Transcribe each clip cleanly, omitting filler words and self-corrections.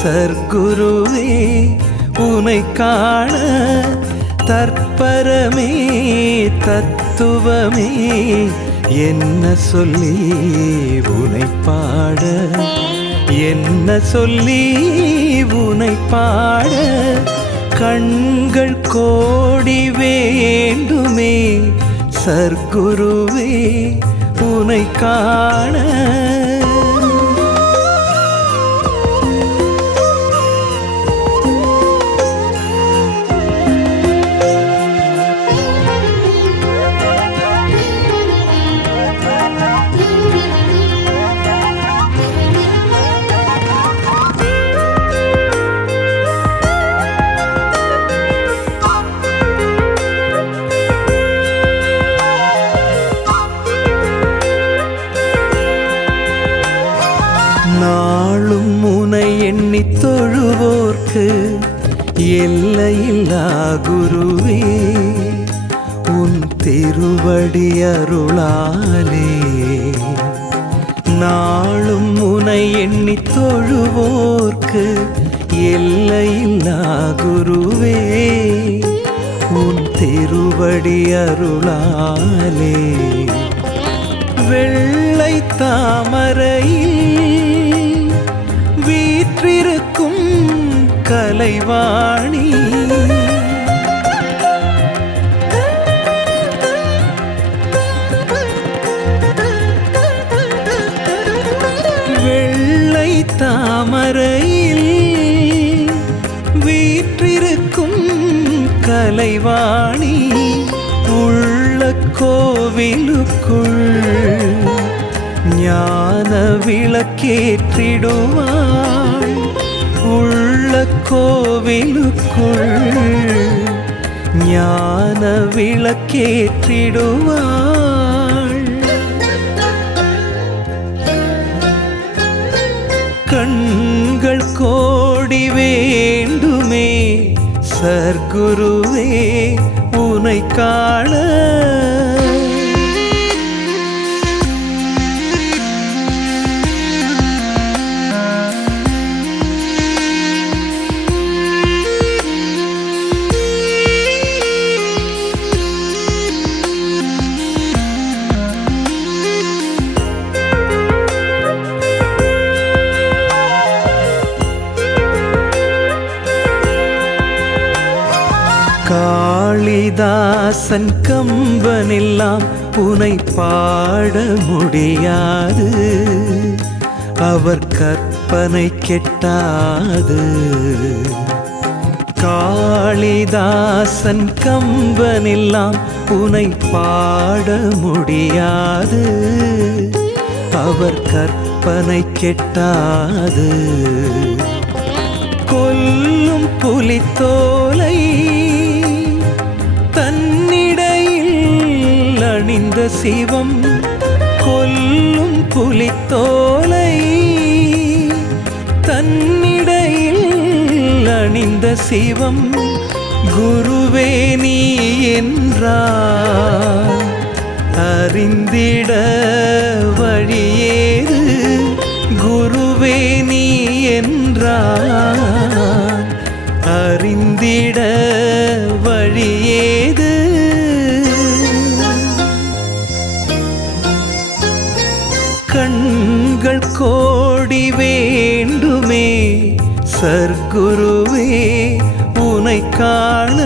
சர்க்குருவே உனை காண தற்பரமே தத்துவமே என்ன சொல்லி உனை பாட என்ன சொல்லி உனை பாட கண்கள் கோடி வேண்டுமே சர்க்குருவே உனை காண நாளும் முனை எண்ணி தொழுவோர்க்கு எல்லையில்லா குருவே உன் திருவடி அருளாலே நாளும் முனை எண்ணி தொழுவோர்க்கு எல்லையில்லா குருவே உன் திருவடி அருளாலே வெள்ளை தாமரையில் வீற்றிருக்கும் கலைவாணி வெள்ளை தாமரையில் வீற்றிருக்கும் கலைவாணி உள்ள கோவிலுக்குள் ஞான விளக்கேற்றிடுவாள் உள்ள கோவிலுக்குள் ஞான விளக்கேற்றிடுவாள் கண்கள் கோடி வேண்டுமே சர்க்குருவே உனை காண காளிதாசன் கம்பனெல்லாம் உனை பாட முடியாது அவர் கற்பனை கெட்டாது காளிதாசன் கம்பனெல்லாம் உனை பாட முடியாது அவர் கற்பனை கெட்டாது கொல்லும் புலித்தோலை தன்னிடையில் அணிந்த சிவம் கொல்லும் புலித்தோலை தன்னிடையில் அணிந்த சிவம் குருவே நீ என்றார் அறிந்திட வழியேறு குருவே நீ என்றார் அறிந்திட வழியேது கண்கள் கோடி வேண்டுமே சர்க்குருவே உனை காண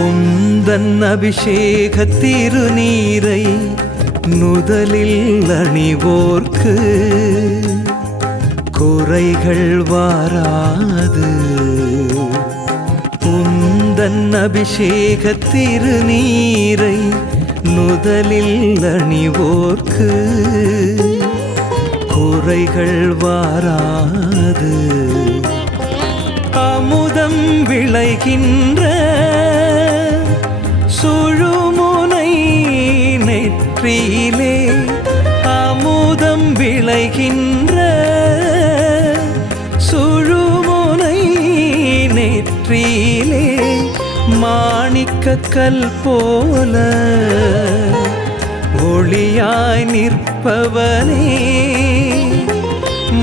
உந்தன் அபிஷேக திருநீரை நுதலில் அணிவோர்க்கு குறைகள் வாராது உந்தன் அபிஷேக திருநீரை நுதலில் அணிவோர்க்கு குறைகள் வாராது. அமுதம் விளைகின்ற சுழுமுனை நெற்றியிலே, அமுதம் விளைகின்ற சுழுமுனை நெற்றியிலே, மாணிக்கக்கல் போல ஒளியாய் நிற்பவனே,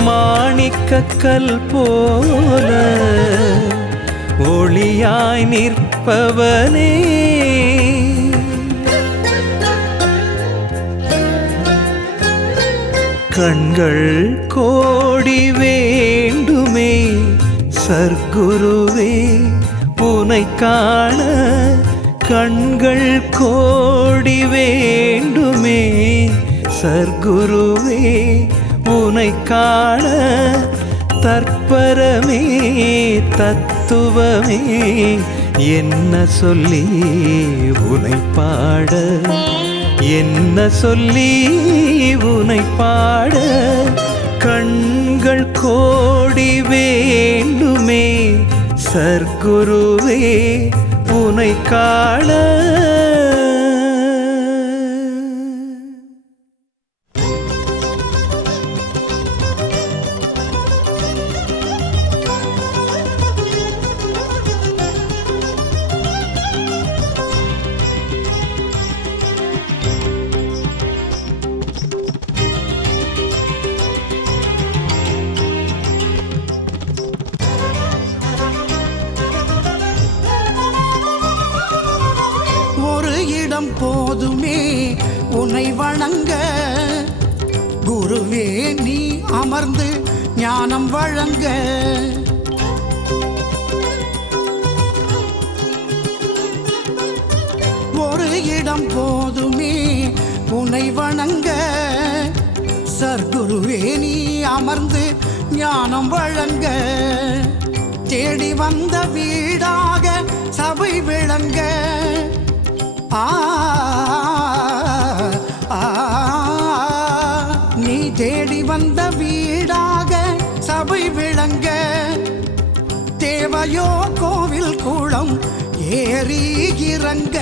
மாணிக்கக்கல் போல ஒளியாய் நிற்பவனே. கண்கள் கோடி வேண்டுமே சர்க்குருவே உனை காண, கண்கள் கோடி வேண்டுமே சர்க்குருவே உனை காண. தற்பரமே தத்துவமே என்ன சொல்லி உனை பாட, என்ன சொல்லி உனை பாட. கண்கள் கோடி வேண்டுமே சர்க்குருவே உனை காண. போதுமே உன்னை வணங்க, குருவே நீ அமர்ந்து ஞானம் வழங்க. ஒரு இடம் போதுமே உன்னை வணங்க, சர்க்குருவே நீ அமர்ந்து ஞானம் வழங்க. தேடி வந்த வீடாக சபை விளங்க, நீ தேடி வந்த வீடாக சபை விளங்க. தேவையோ கோவில் குளம் ஏறி இறங்க,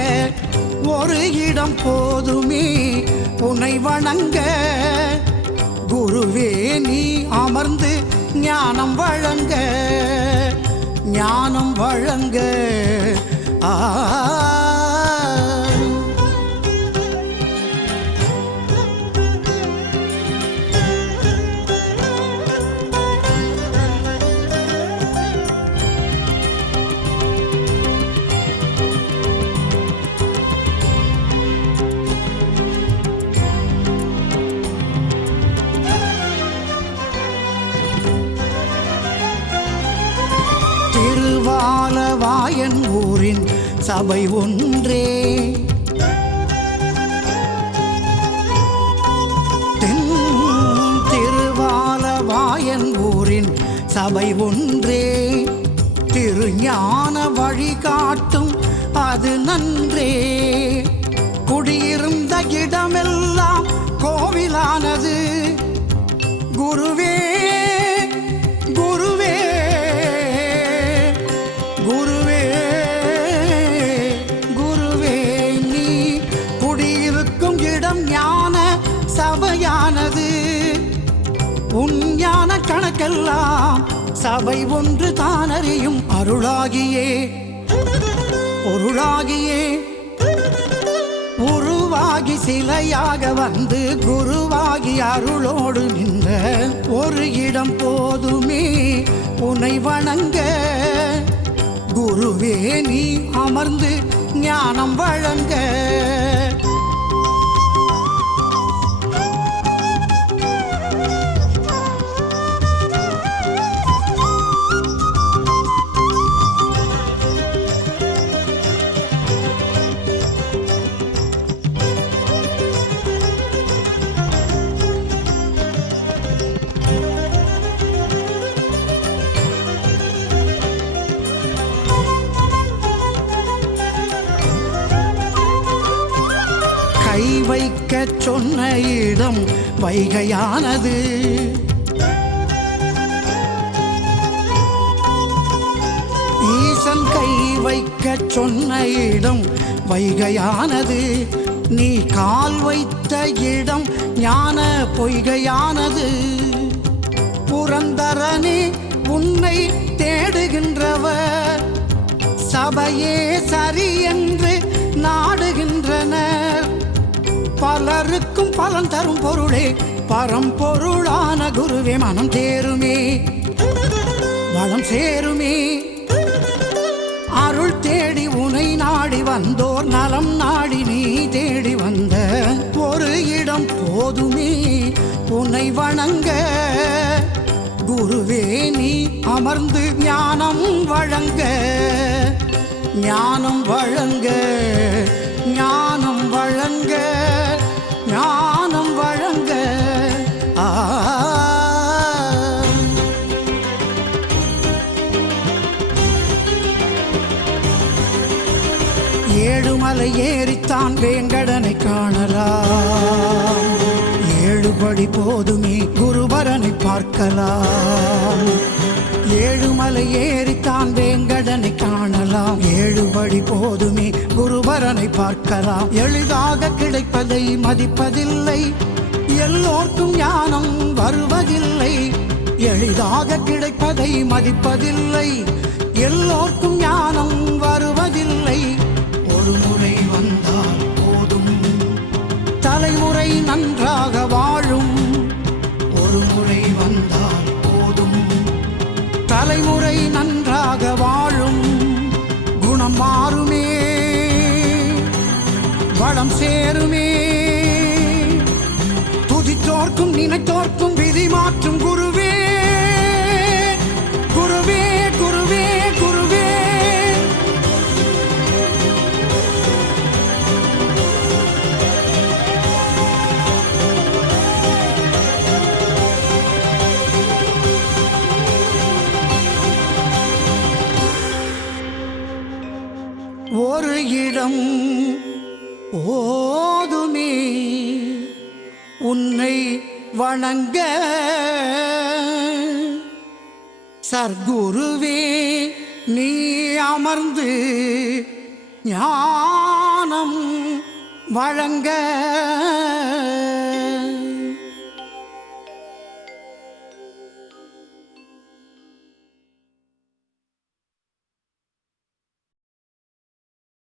ஒரு இடம் போதுமே உன்னை வணங்க. குருவே நீ அமர்ந்து ஞானம் வழங்க, ஞானம் வழங்க. திருவாலவாயன் ஊரின் சபை ஒன்றே, தென் திருவாலவாயன் ஊரின் சபை ஒன்றே. திருஞான வழிகாட்டும் அது நன்றே, குடியிருந்த இடமெல்லாம் கோவிலானது. குருவே குருவே குருவே குருவே, நீ குடியிருக்கும் இடம் ஞான சபையானது. உன் ஞான கணக்கெல்லாம் சபை ஒன்று தானறியும் அருளாகியே, பொருளாகியே உருவாகி சிலையாக வந்து குருவாகி அருளோடு நின்ற ஒரு இடம் போதுமே உன்னை வணங்க. குருவே நீ அமர்ந்து ஞானம் வழங்க. கை வைக்க சொன்ன இடம் வைகையானது. ஈசன் கை வைக்க சொன்ன இடம் வைகையானது. நீ கால் வைத்த இடம் ஞான பொய்கையானது. புரந்தரனே உன்னை தேடுகின்றவர் சபையே சரி என்று நாடுகின்றனர். பலருக்கும் பலன் தரும் பொருளே பரம்பொருளான குருவே மனம் தேருமே வளம் சேருமே. அருள் தேடி உனை நாடி வந்தோர் நலம் நாடி நீ தேடி வந்த ஒரு இடம் போதுமே உன்னை வணங்க. குருவே நீ அமர்ந்து ஞானம் வழங்க ஞானம் வழங்க ஞானம் வழங்க ஞானம் வழங்க. ஏழுமலை ஏறித்தான் வேங்கடனை காணலாம். ஏழுபடி போதுமே குருபரனை பார்க்கலாம். ஏழுமலை ஏறித்தான் வேங்கடனை காணலாம். ஏழுபடி போதுமே குருபரனை பார்க்கலாம். எளிதாக கிடைப்பதை மதிப்பதில்லை எல்லோர்க்கும் ஞானம் வருவதில்லை. எளிதாக கிடைப்பதை மதிப்பதில்லை எல்லோர்க்கும் ஞானம் வருவதில்லை. ஒரு முறை வந்தால் போதும் தலைமுறை நன்றாக வாழும். ஒரு முறை வந்தால் போதும் தலைமுறை நன்றாக வாழும். குணம் மாறுமே வளம் சேருமே. துதித்தோர்க்கும் நினைத்தோர்க்கும் விதி மாற்றும் குருவே குருவே குருவே குருவே. ஒரு இடம் ஓதுமே உன்னை வணங்க. சர்க்குருவே நீ அமர்ந்து ஞானம் வழங்க.